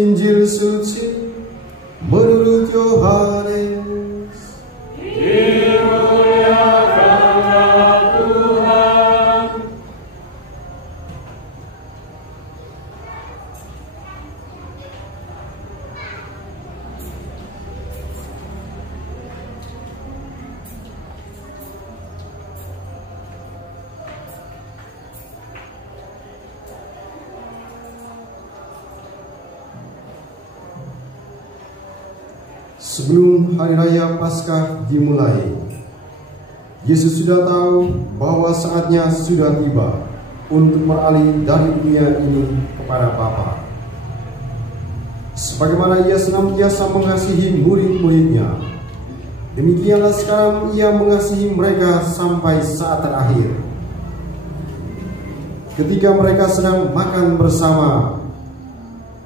Injil suci menurut Yohanes. Dimuliakanlah Tuhan. Sebelum hari raya Paskah dimulai, Yesus sudah tahu bahwa saatnya sudah tiba untuk beralih dari dunia ini kepada Bapa. Sebagaimana ia senantiasa mengasihi murid-muridnya, demikianlah sekarang ia mengasihi mereka sampai saat terakhir. Ketika mereka sedang makan bersama,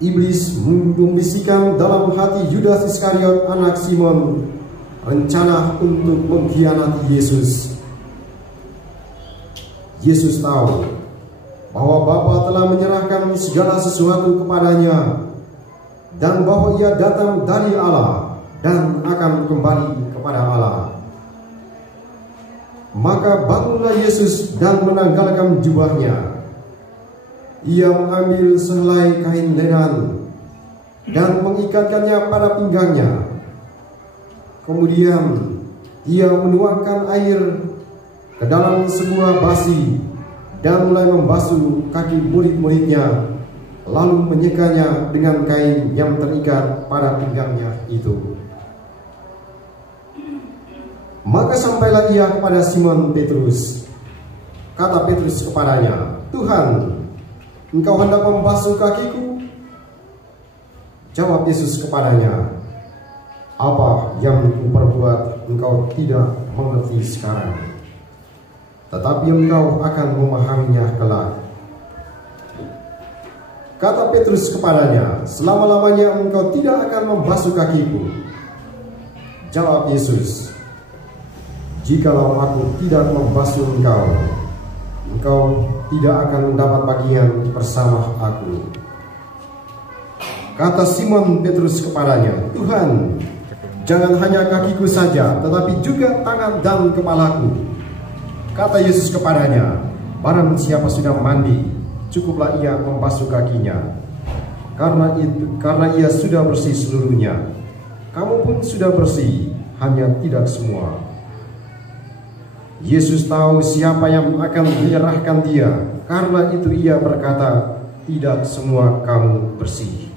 Iblis membisikkan dalam hati Yudas Iskariot anak Simon rencana untuk mengkhianati Yesus. Yesus tahu bahwa Bapa telah menyerahkan segala sesuatu kepadanya dan bahwa ia datang dari Allah dan akan kembali kepada Allah. Maka bangunlah Yesus dan menanggalkan jubahnya. Ia mengambil sehelai kain lenan dan mengikatkannya pada pinggangnya. Kemudian ia menuangkan air ke dalam sebuah basi dan mulai membasuh kaki murid-muridnya, lalu menyekanya dengan kain yang terikat pada pinggangnya itu. Maka sampailah ia kepada Simon Petrus. Kata Petrus kepadanya, "Tuhan, Engkau hendak membasuh kakiku?" Jawab Yesus kepadanya, "Apa yang kuperbuat engkau tidak mengerti sekarang, tetapi engkau akan memahaminya kelak." Kata Petrus kepadanya, "Selama-lamanya engkau tidak akan membasuh kakiku." Jawab Yesus, "Jikalau aku tidak membasuh engkau, engkau tidak akan mendapat bagian bersama aku." Kata Simon Petrus kepadanya, "Tuhan, jangan hanya kakiku saja, tetapi juga tangan dan kepalaku." Kata Yesus kepadanya, "Barang siapa sudah mandi, cukuplah ia membasuh kakinya, karena ia sudah bersih seluruhnya. Kamu pun sudah bersih, hanya tidak semua." Yesus tahu siapa yang akan menyerahkan dia, karena itu ia berkata, "Tidak semua kamu bersih."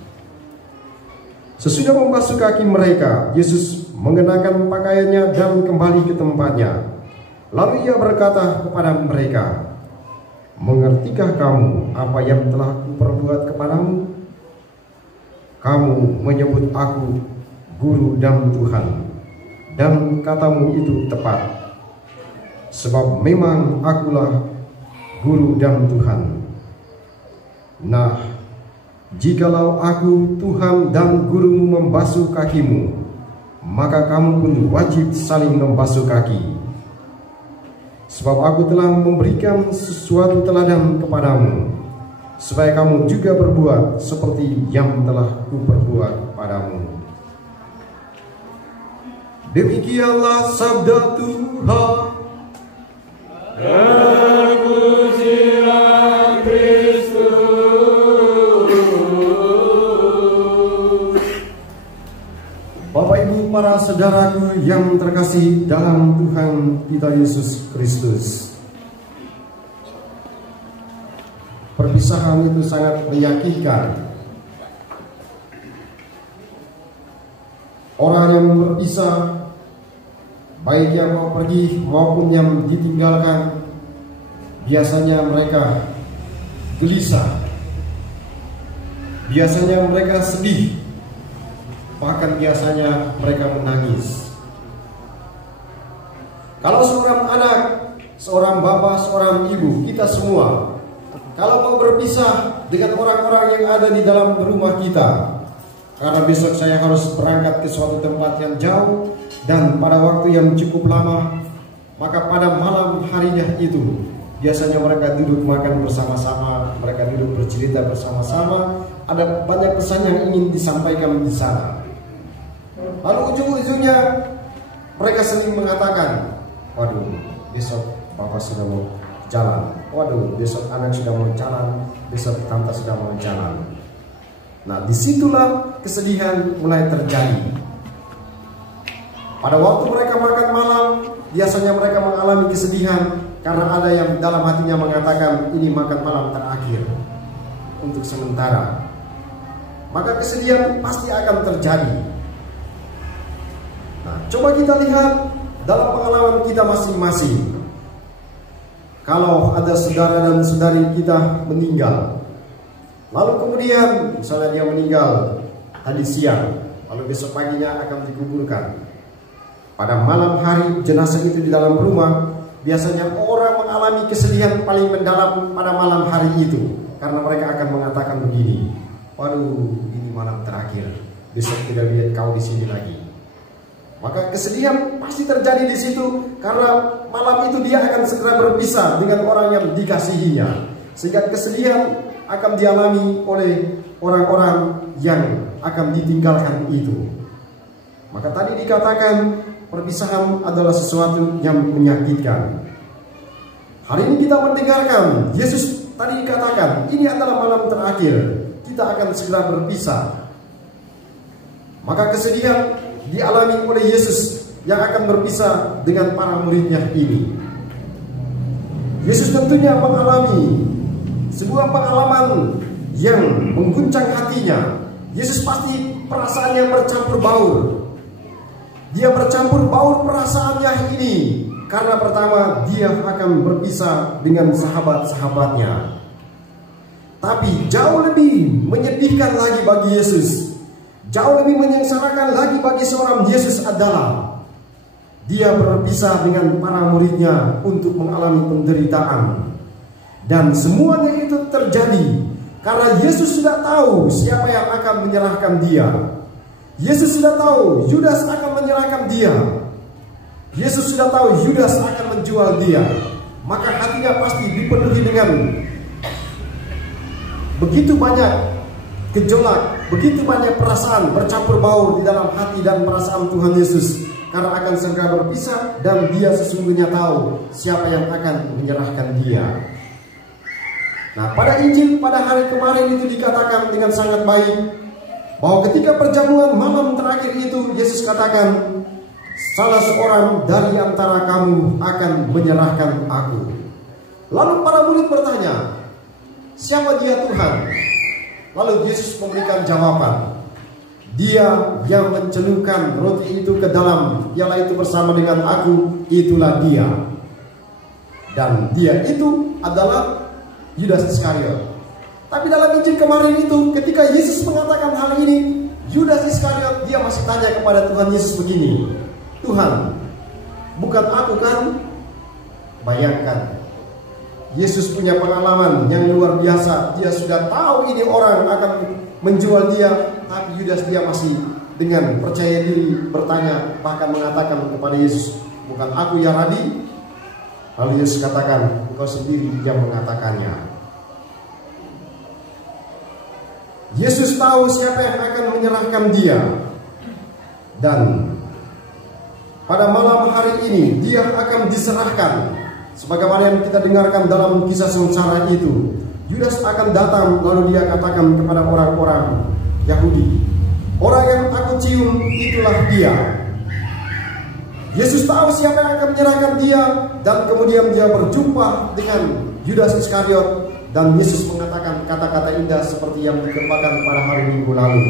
Sesudah membasuh kaki mereka, Yesus mengenakan pakaiannya dan kembali ke tempatnya. Lalu ia berkata kepada mereka, "Mengertikah kamu apa yang telah kuperbuat kepadamu? Kamu menyebut aku Guru dan Tuhan, dan katamu itu tepat. Sebab memang akulah Guru dan Tuhan. Nah, jikalau aku Tuhan dan Gurumu membasuh kakimu, maka kamu pun wajib saling membasuh kaki. Sebab aku telah memberikan sesuatu teladan kepadamu, supaya kamu juga berbuat seperti yang telah kuperbuat padamu." Demikianlah sabda Tuhan. Terpujilah Kristus. Bapak Ibu para saudaraku yang terkasih dalam Tuhan kita Yesus Kristus, perpisahan itu sangat menyakitkan. Orang yang berpisah, baik yang mau pergi maupun yang ditinggalkan, biasanya mereka gelisah, biasanya mereka sedih, bahkan biasanya mereka menangis. Kalau seorang anak, seorang bapak, seorang ibu, kita semua, kalau mau berpisah dengan orang-orang yang ada di dalam rumah kita, karena besok saya harus berangkat ke suatu tempat yang jauh dan pada waktu yang cukup lama, maka pada malam harinya itu biasanya mereka duduk makan bersama-sama, mereka duduk bercerita bersama-sama, ada banyak pesan yang ingin disampaikan di sana. Lalu ujung-ujungnya mereka sering mengatakan, waduh, besok bapak sudah mau jalan, waduh, besok anak sudah mau jalan, besok tante sudah mau jalan. Nah, disitulah kesedihan mulai terjadi. Pada waktu mereka makan malam, biasanya mereka mengalami kesedihan karena ada yang dalam hatinya mengatakan ini makan malam terakhir untuk sementara. Maka kesedihan pasti akan terjadi. Nah, coba kita lihat dalam pengalaman kita masing-masing. Kalau ada saudara dan saudari kita meninggal, lalu kemudian misalnya dia meninggal tadi siang, lalu besok paginya akan dikuburkan. Pada malam hari jenazah itu di dalam rumah, biasanya orang mengalami kesedihan paling mendalam pada malam hari itu, karena mereka akan mengatakan begini, waduh, ini malam terakhir, besok tidak lihat kau di sini lagi. Maka kesedihan pasti terjadi di situ, karena malam itu dia akan segera berpisah dengan orang yang dikasihinya, sehingga kesedihan akan dialami oleh orang-orang yang akan ditinggalkan itu. Maka tadi dikatakan perpisahan adalah sesuatu yang menyakitkan. Hari ini kita mendengarkan Yesus tadi dikatakan ini adalah malam terakhir, kita akan segera berpisah. Maka kesedihan dialami oleh Yesus yang akan berpisah dengan para muridnya ini. Yesus tentunya mengalami sebuah pengalaman yang mengguncang hatinya. Yesus pasti perasaannya bercampur baur. Dia bercampur baur perasaannya ini karena pertama dia akan berpisah dengan sahabat-sahabatnya. Tapi jauh lebih menyedihkan lagi bagi Yesus, jauh lebih menyengsarakan lagi bagi seorang Yesus adalah dia berpisah dengan para muridnya untuk mengalami penderitaan. Dan semuanya itu terjadi karena Yesus sudah tahu siapa yang akan menyerahkan dia. Yesus sudah tahu Yudas akan menyerahkan dia. Yesus sudah tahu Yudas akan menjual dia. Maka hatinya pasti dipenuhi dengan begitu banyak gejolak, begitu banyak perasaan bercampur baur di dalam hati dan perasaan Tuhan Yesus, karena akan segera berpisah dan dia sesungguhnya tahu siapa yang akan menyerahkan dia. Nah, pada Injil pada hari kemarin itu dikatakan dengan sangat baik bahwa ketika perjamuan malam terakhir itu Yesus katakan, salah seorang dari antara kamu akan menyerahkan aku. Lalu para murid bertanya, siapa dia Tuhan? Lalu Yesus memberikan jawaban, dia yang mencelupkan roti itu ke dalam piala itu bersama dengan aku, itulah dia. Dan dia itu adalah Yudas Iskariot. Tapi dalam Injil kemarin itu ketika Yesus mengatakan hal ini, Yudas Iskariot dia masih tanya kepada Tuhan Yesus begini, Tuhan, bukan aku kan? Bayangkan, Yesus punya pengalaman yang luar biasa. Dia sudah tahu ini orang akan menjual dia, tapi Yudas dia masih dengan percaya diri bertanya, bahkan mengatakan kepada Yesus, bukan aku ya Rabi? Lalu Yesus katakan, engkau sendiri yang mengatakannya. Yesus tahu siapa yang akan menyerahkan dia. Dan pada malam hari ini dia akan diserahkan. Sebagaimana yang kita dengarkan dalam kisah sengsara itu, Yudas akan datang lalu dia katakan kepada orang-orang Yahudi, orang yang aku cium itulah dia. Yesus tahu siapa yang akan menyerahkan dia, dan kemudian dia berjumpa dengan Yudas Iskariot, dan Yesus mengatakan kata-kata indah seperti yang dikembangkan pada hari Minggu lalu.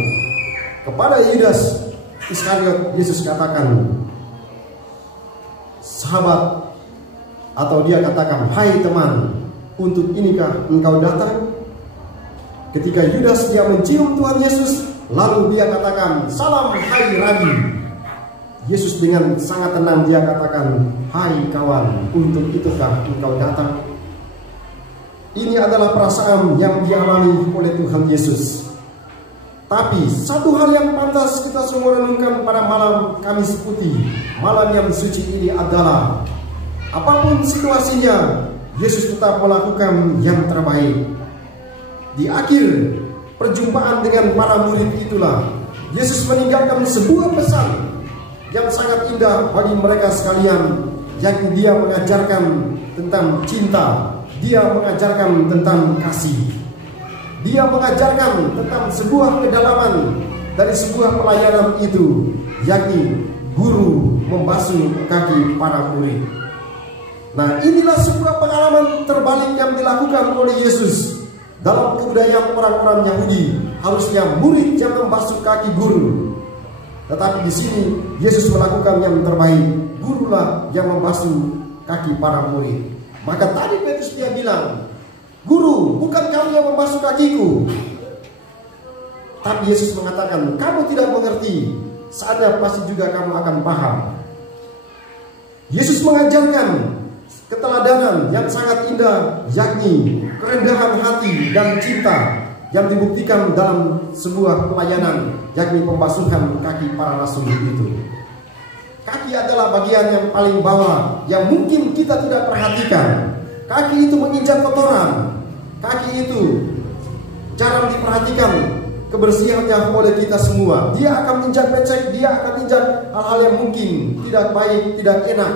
Kepada Yudas Iskariot Yesus katakan, sahabat, atau dia katakan, hai teman, untuk inikah engkau datang? Ketika Yudas dia mencium Tuhan Yesus, lalu dia katakan, salam hai Rabi. Yesus dengan sangat tenang dia katakan, hai kawan, untuk itukah engkau datang? Ini adalah perasaan yang dialami oleh Tuhan Yesus. Tapi satu hal yang pantas kita semua renungkan pada malam Kamis Putih, malam yang suci ini adalah, apapun situasinya, Yesus tetap melakukan yang terbaik. Di akhir perjumpaan dengan para murid itulah Yesus meninggalkan sebuah pesan yang sangat indah bagi mereka sekalian, yakni Dia mengajarkan tentang cinta, Dia mengajarkan tentang kasih, Dia mengajarkan tentang sebuah kedalaman dari sebuah pelayanan itu, yakni guru membasuh kaki para murid. Nah, inilah sebuah pengalaman terbalik yang dilakukan oleh Yesus. Dalam kebudayaan orang-orang Yahudi, harusnya murid yang membasuh kaki guru. Tetapi di sini Yesus melakukan yang terbaik, gurulah yang membasuh kaki para murid. Maka tadi Petrus dia bilang, "Guru, bukan kamu yang membasuh kakiku." Tapi Yesus mengatakan, "Kamu tidak mengerti, saatnya pasti juga kamu akan paham." Yesus mengajarkan keteladanan yang sangat indah, yakni kerendahan hati dan cinta yang dibuktikan dalam sebuah pelayanan, yakni pembasuhan kaki para rasul itu. Kaki adalah bagian yang paling bawah yang mungkin kita tidak perhatikan. Kaki itu menginjak kotoran. Kaki itu jarang diperhatikan kebersihannya oleh kita semua. Dia akan injak becek, dia akan injak hal-hal yang mungkin tidak baik, tidak enak.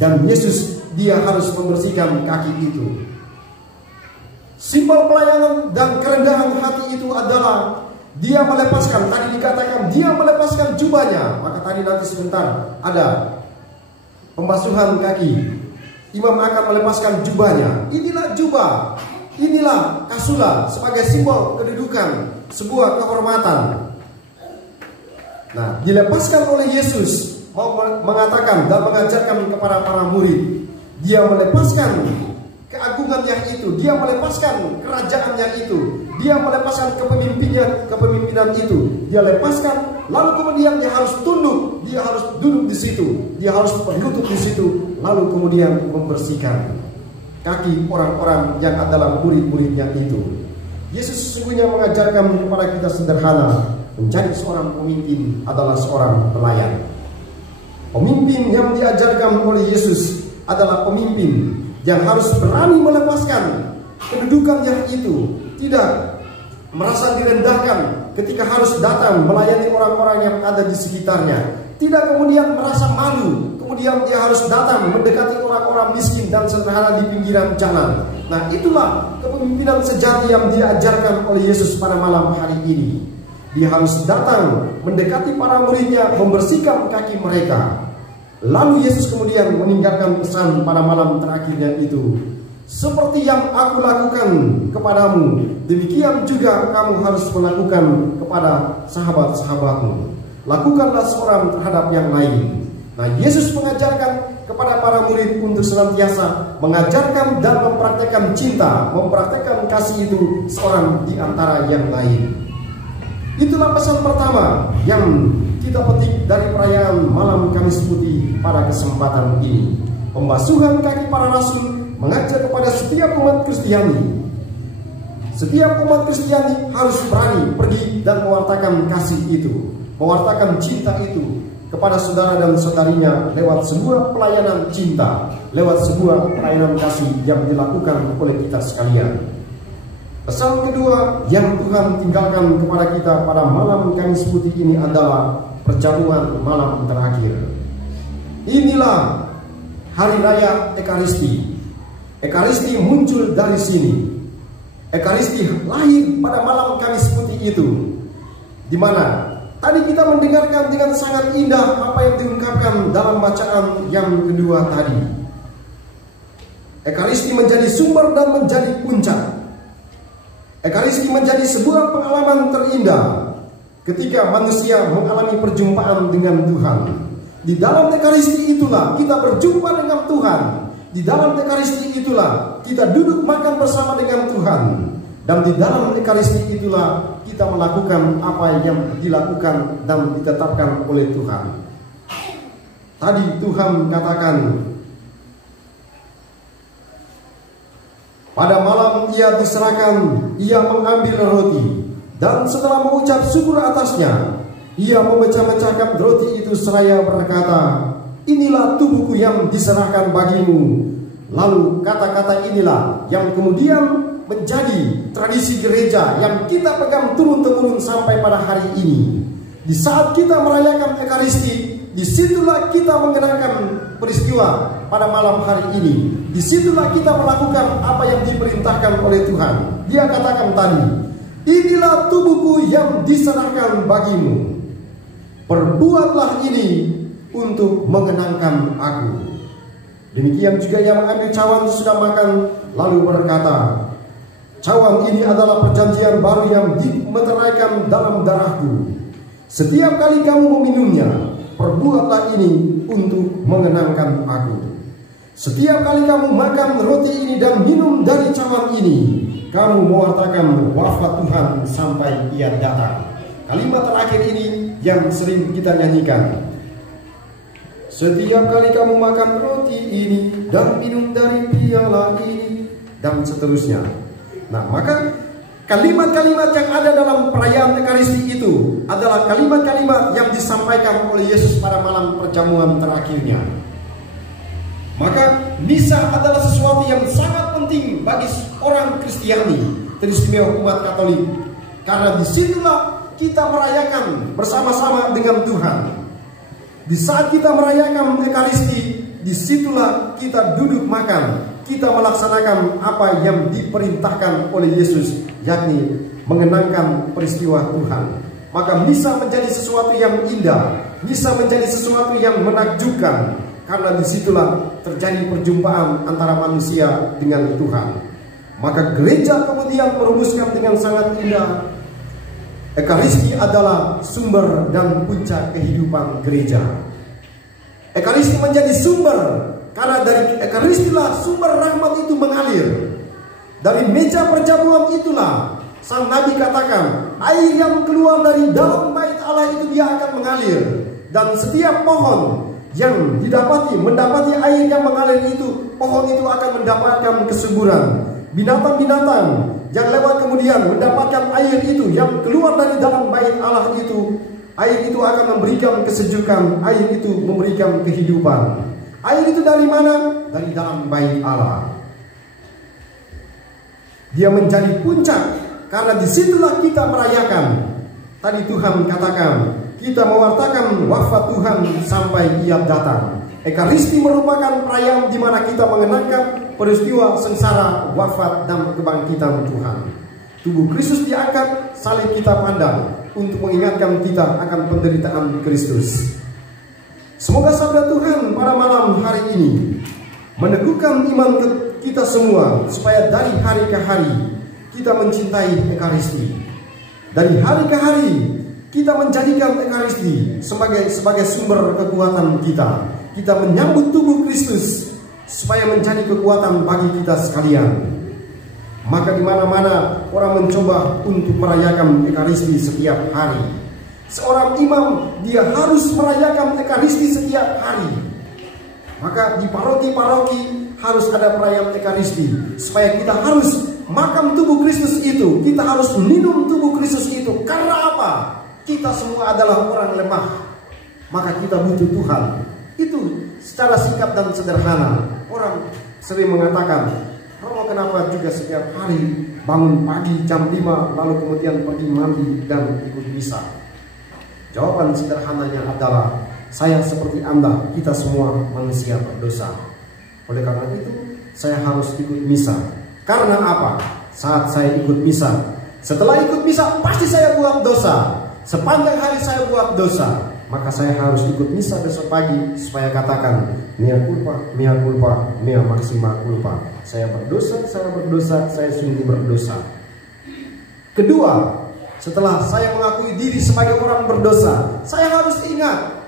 Dan Yesus, dia harus membersihkan kaki itu. Simbol pelayanan dan kerendahan hati itu adalah dia melepaskan, tadi dikatakan dia melepaskan jubahnya. Maka tadi nanti sebentar ada pembasuhan kaki. Imam akan melepaskan jubahnya. Inilah jubah, inilah kasula sebagai simbol kedudukan, sebuah kehormatan. Nah, dilepaskan oleh Yesus, mau mengatakan dan mengajarkan kepada para murid. Dia melepaskan keagungannya itu, dia melepaskan kerajaannya itu, dia melepaskan kepemimpinan itu, dia lepaskan, lalu kemudian dia harus tunduk, dia harus duduk di situ, dia harus berlutut di situ, lalu kemudian membersihkan kaki orang-orang yang adalah murid-muridnya itu. Yesus sesungguhnya mengajarkan kepada kita sederhana, menjadi seorang pemimpin adalah seorang pelayan. Pemimpin yang diajarkan oleh Yesus adalah pemimpin yang harus berani melepaskan kedudukannya itu, tidak merasa direndahkan ketika harus datang melayani orang-orang yang ada di sekitarnya, tidak kemudian merasa malu, kemudian dia harus datang mendekati orang-orang miskin dan sederhana di pinggiran jalan. Nah, itulah kepemimpinan sejati yang diajarkan oleh Yesus pada malam hari ini. Dia harus datang mendekati para muridnya, membersihkan kaki mereka. Lalu Yesus kemudian meninggalkan pesan pada malam terakhirnya itu. Seperti yang aku lakukan kepadamu, demikian juga kamu harus melakukan kepada sahabat-sahabatmu. Lakukanlah seorang terhadap yang lain. Nah, Yesus mengajarkan kepada para murid untuk senantiasa mengajarkan dan mempraktekkan cinta, mempraktekkan kasih itu seorang di antara yang lain. Itulah pesan pertama yang kita petik dari perayaan Malam Kamis Putih pada kesempatan ini. Pembasuhan kaki para rasul mengajak kepada setiap umat Kristiani. Setiap umat Kristiani harus berani pergi dan mewartakan kasih itu, mewartakan cinta itu kepada saudara dan saudarinya lewat sebuah pelayanan cinta, lewat sebuah pelayanan kasih yang dilakukan oleh kita sekalian. Pesan kedua yang Tuhan tinggalkan kepada kita pada malam Kamis Putih ini adalah perjamuan malam terakhir. Inilah hari raya Ekaristi. Ekaristi muncul dari sini. Ekaristi lahir pada malam Kamis Putih itu, di mana tadi kita mendengarkan dengan sangat indah apa yang diungkapkan dalam bacaan yang kedua tadi. Ekaristi menjadi sumber dan menjadi puncak. Ekaristi menjadi sebuah pengalaman terindah ketika manusia mengalami perjumpaan dengan Tuhan. Di dalam Ekaristi itulah kita berjumpa dengan Tuhan. Di dalam Ekaristi itulah kita duduk makan bersama dengan Tuhan. Dan di dalam Ekaristi itulah kita melakukan apa yang dilakukan dan ditetapkan oleh Tuhan. Tadi Tuhan katakan, pada malam ia diserahkan, ia mengambil roti, dan setelah mengucap syukur atasnya, ia memecah-mecahkan roti itu seraya berkata, inilah tubuhku yang diserahkan bagimu. Lalu kata-kata inilah yang kemudian menjadi tradisi gereja yang kita pegang turun-temurun sampai pada hari ini. Di saat kita merayakan Ekaristi, disitulah kita mengenangkan peristiwa pada malam hari ini. Disitulah kita melakukan apa yang diperintahkan oleh Tuhan. Dia katakan tadi, inilah tubuhku yang diserahkan bagimu. Perbuatlah ini untuk mengenangkan aku. Demikian juga yang mengambil cawan sesudah makan, lalu berkata, cawan ini adalah perjanjian baru yang dimeteraikan dalam darahku. Setiap kali kamu meminumnya, perbuatlah ini untuk mengenangkan aku. Setiap kali kamu makan roti ini dan minum dari cawan ini, kamu mewartakan wafat Tuhan sampai Ia datang. Kalimat terakhir ini yang sering kita nyanyikan. Setiap kali kamu makan roti ini dan minum dari piala ini, dan seterusnya. Nah, maka kalimat-kalimat yang ada dalam perayaan Ekaristi itu adalah kalimat-kalimat yang disampaikan oleh Yesus pada malam perjamuan terakhirnya. Maka misa adalah sesuatu yang sangat penting bagi orang Kristiani, teristimewa umat Katolik. Karena disitulah kita merayakan bersama-sama dengan Tuhan. Di saat kita merayakan Ekaristi, disitulah kita duduk makan. Kita melaksanakan apa yang diperintahkan oleh Yesus, yakni mengenangkan peristiwa Tuhan. Maka misa menjadi sesuatu yang indah, misa menjadi sesuatu yang menakjubkan, karena disitulah terjadi perjumpaan antara manusia dengan Tuhan. Maka gereja kemudian merumuskan dengan sangat indah, Ekaristi adalah sumber dan puncak kehidupan gereja. Ekaristi menjadi sumber, karena dari Ekaristilah sumber rahmat itu mengalir. Dari meja perjamuan itulah sang Nabi katakan, air yang keluar dari dalam bait Allah itu dia akan mengalir. Dan setiap pohon yang mendapati air yang mengalir itu, pohon itu akan mendapatkan kesuburan. Binatang-binatang yang lewat kemudian mendapatkan air itu yang keluar dari dalam bait Allah itu, air itu akan memberikan kesejukan, air itu memberikan kehidupan. Air itu dari mana? Dari dalam bait Allah. Dia menjadi puncak, karena disitulah kita merayakan. Tadi Tuhan katakan, kita mewartakan wafat Tuhan sampai Ia datang. Ekaristi merupakan perayaan di mana kita mengenangkan peristiwa sengsara, wafat, dan kebangkitan Tuhan. Tubuh Kristus diangkat, salib kita pandang untuk mengingatkan kita akan penderitaan Kristus. Semoga sabda Tuhan pada malam hari ini meneguhkan iman kita semua, supaya dari hari ke hari kita mencintai Ekaristi. Dari hari ke hari kita menjadikan Ekaristi sebagai sumber kekuatan kita. Kita menyambut tubuh Kristus supaya menjadi kekuatan bagi kita sekalian. Maka di mana-mana orang mencoba untuk merayakan Ekaristi setiap hari. Seorang imam dia harus merayakan Ekaristi setiap hari. Maka di paroki-paroki harus ada perayaan Ekaristi, supaya kita harus makan tubuh Kristus itu, kita harus minum tubuh Kristus itu. Karena apa? Kita semua adalah orang lemah, maka kita butuh Tuhan. Itu secara singkat dan sederhana. Orang sering mengatakan, Romo kenapa juga setiap hari bangun pagi jam 5 lalu kemudian pergi mandi dan ikut misa? Jawaban sederhananya adalah, saya seperti Anda, kita semua manusia berdosa. Oleh karena itu, saya harus ikut misa. Karena apa? Saat saya ikut misa, setelah ikut misa pasti saya buat dosa. Sepanjang hari saya buat dosa, maka saya harus ikut misa besok pagi supaya katakan, mea culpa, mea maxima culpa. Saya berdosa, saya sungguh berdosa. Kedua, setelah saya mengakui diri sebagai orang berdosa, saya harus ingat,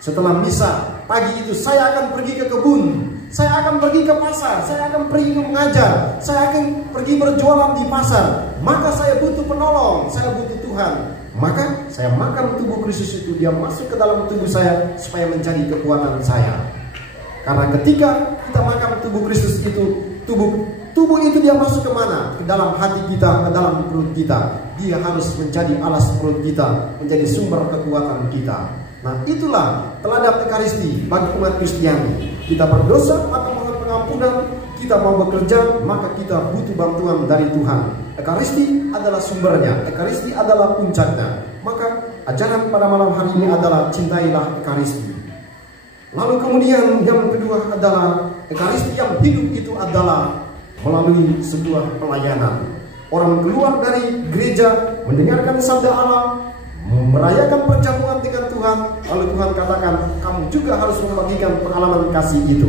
setelah misa pagi itu saya akan pergi ke kebun, saya akan pergi ke pasar, saya akan pergi mengajar, saya akan pergi berjualan di pasar. Maka saya butuh penolong, saya butuh Tuhan. Maka saya makan tubuh Kristus itu, dia masuk ke dalam tubuh saya supaya menjadi kekuatan saya. Karena ketika kita makan tubuh Kristus itu, tubuh itu dia masuk kemana? Ke dalam hati kita, ke dalam perut kita. Dia harus menjadi alas perut kita, menjadi sumber kekuatan kita. Nah, itulah teladan Ekaristi bagi umat Kristiani. Kita berdosa, maka mohon pengampunan. kita mau bekerja, maka kita butuh bantuan dari Tuhan. Ekaristi adalah sumbernya, ekaristi adalah puncaknya. Maka ajaran pada malam hari ini adalah cintailah ekaristi. Lalu kemudian yang kedua adalah ekaristi yang hidup itu adalah melalui sebuah pelayanan. Orang keluar dari gereja, mendengarkan sabda Allah, merayakan perjamuan dengan Tuhan, lalu Tuhan katakan, kamu juga harus membagikan pengalaman kasih itu.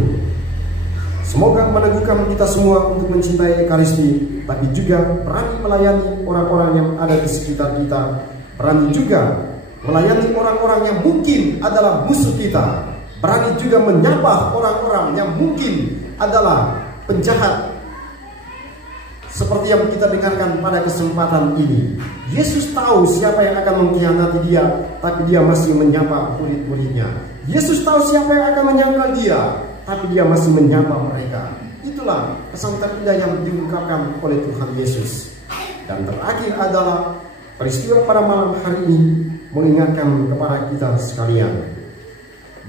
Semoga meneguhkan kita semua untuk mencintai ekaristi, tapi juga berani melayani orang-orang yang ada di sekitar kita, berani juga melayani orang-orang yang mungkin adalah musuh kita, berani juga menyapa orang-orang yang mungkin adalah penjahat. Seperti yang kita dengarkan pada kesempatan ini, Yesus tahu siapa yang akan mengkhianati dia, tapi dia masih menyapa murid-muridnya. Yesus tahu siapa yang akan menyangkal dia, tapi dia masih menyapa mereka. Itulah pesan terindah yang diungkapkan oleh Tuhan Yesus. Dan terakhir adalah peristiwa pada malam hari ini mengingatkan kepada kita sekalian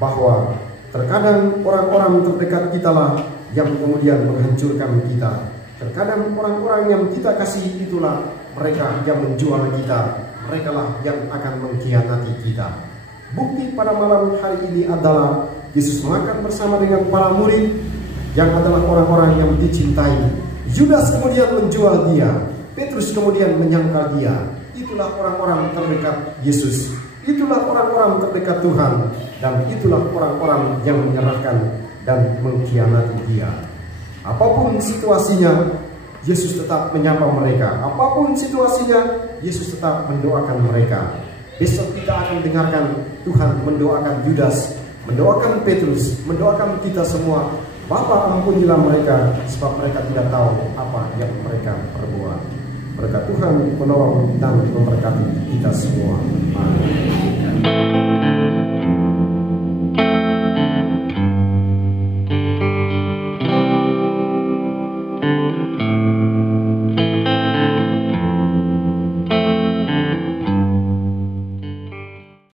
bahwa terkadang orang-orang terdekat kita lah yang kemudian menghancurkan kita. Terkadang orang-orang yang kita kasihi itulah mereka yang menjual kita, mereka lah yang akan mengkhianati kita. Bukti pada malam hari ini adalah Yesus makan bersama dengan para murid yang adalah orang-orang yang dicintai. Yudas kemudian menjual dia, Petrus kemudian menyangkal dia. Itulah orang-orang terdekat Yesus, itulah orang-orang terdekat Tuhan, dan itulah orang-orang yang menyerahkan dan mengkhianati dia. Apapun situasinya, Yesus tetap menyapa mereka. Apapun situasinya, Yesus tetap mendoakan mereka. Besok kita akan dengarkan Tuhan mendoakan Yudas, mendoakan Petrus, mendoakan kita semua. Bapa, ampunilah mereka, sebab mereka tidak tahu apa yang mereka perbuat. Berkat Tuhan menolong dan memberkati kita semua. Amin.